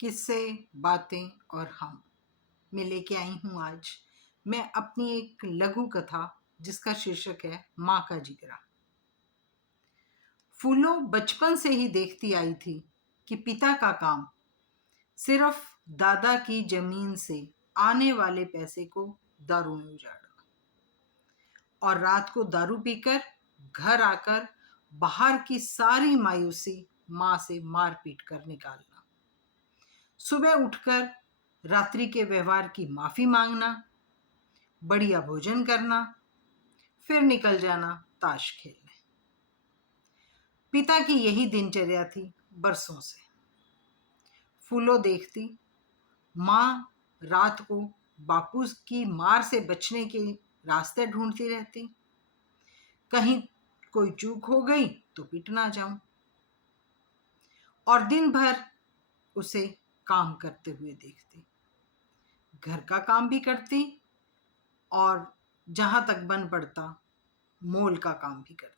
किस्से, बातें और हम मैं लेके आई हूँ आज मैं अपनी एक लघु कथा जिसका शीर्षक है माँ का जिगरा। फूलो बचपन से ही देखती आई थी कि पिता का काम सिर्फ दादा की जमीन से आने वाले पैसे को दारू में उजाड़ना और रात को दारू पीकर घर आकर बाहर की सारी मायूसी माँ से मारपीट कर निकालना, सुबह उठकर रात्रि के व्यवहार की माफी मांगना, बढ़िया भोजन करना, फिर निकल जाना ताश खेलने। पिता की यही दिनचर्या थी बरसों से। फूलो देखती माँ रात को बापू की मार से बचने के रास्ते ढूंढती रहती, कहीं कोई चूक हो गई तो पिट ना जाऊं, और दिन भर उसे काम करते हुए देखती, घर का काम भी करती और जहां तक बन पड़ता मोल का काम भी करती।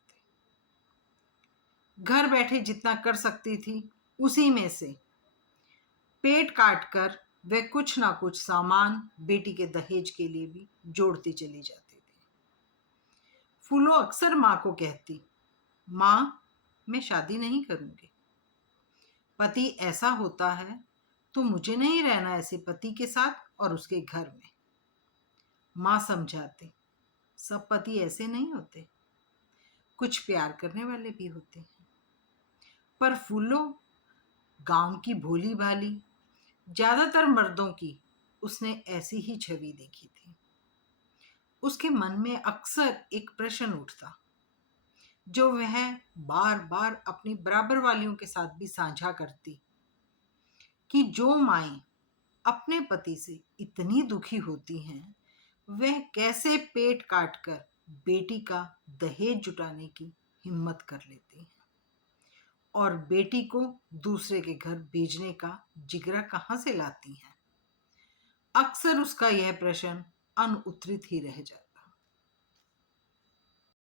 घर बैठे जितना कर सकती थी उसी में से पेट काट कर वे कुछ ना कुछ सामान बेटी के दहेज के लिए भी जोड़ती चली जाती थी। फूलो अक्सर माँ को कहती, माँ मैं शादी नहीं करूंगी, पति ऐसा होता है तो मुझे नहीं रहना ऐसे पति के साथ और उसके घर में। माँ समझाते, सब पति ऐसे नहीं होते, कुछ प्यार करने वाले भी होते हैं। पर फूलो गांव की भोली भाली ज्यादातर मर्दों की उसने ऐसी ही छवि देखी थी। उसके मन में अक्सर एक प्रश्न उठता जो वह बार बार अपनी बराबर वालियों के साथ भी साझा करती कि जो माएं अपने पति से इतनी दुखी होती हैं वह कैसे पेट काटकर बेटी का दहेज जुटाने की हिम्मत कर लेती हैं और बेटी को दूसरे के घर भेजने का जिगरा कहाँ से लाती हैं। अक्सर उसका यह प्रश्न अनुत्तरित ही रह जाता।